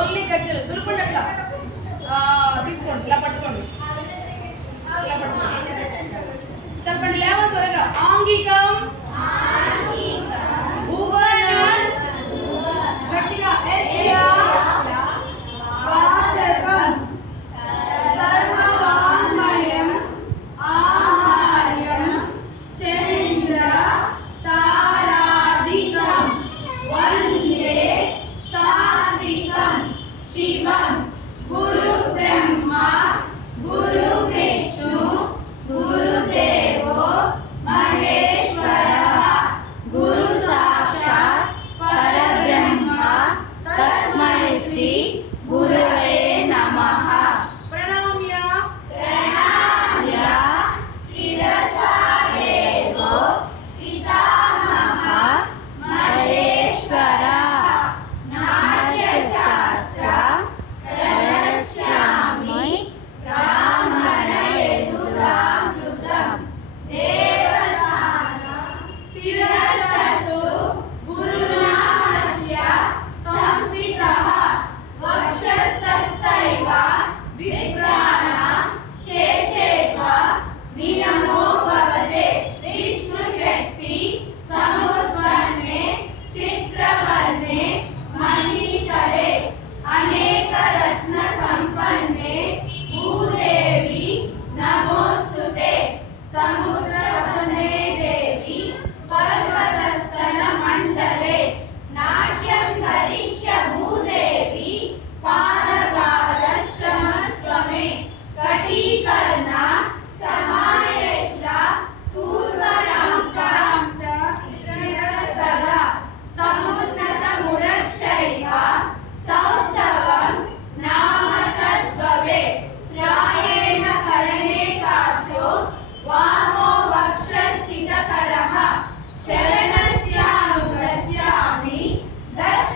Only గజ్జలు దులుపండి అట్లా తీసుకోండి ఇలా పట్టుకోండి చెప్పండి లేవ త్వరగా ఆంగికం భువనం గట్టిగా వాచకం సర్వవాంగ్మయం ఆహార్యం చంద్ర తారాదికం వందే సాత్వికం శివం గురు బ్రహ్మ గురు విష్ణు గురుదేవో మహేశ్వరః గురు సాక్షాత్ పరబ్రహ్మ తస్మై శ్రీ గురవే నమః. ప్రణామ్య శిరసా దేవో పితామహ మహేశ్వర నాట్యశాస్త్ర ప్రదర్శ్యామి బ్రాహ్మణ యదురామృతం దేవస్థాన శిరససు గురునామస్య సంస్థితః వక్ష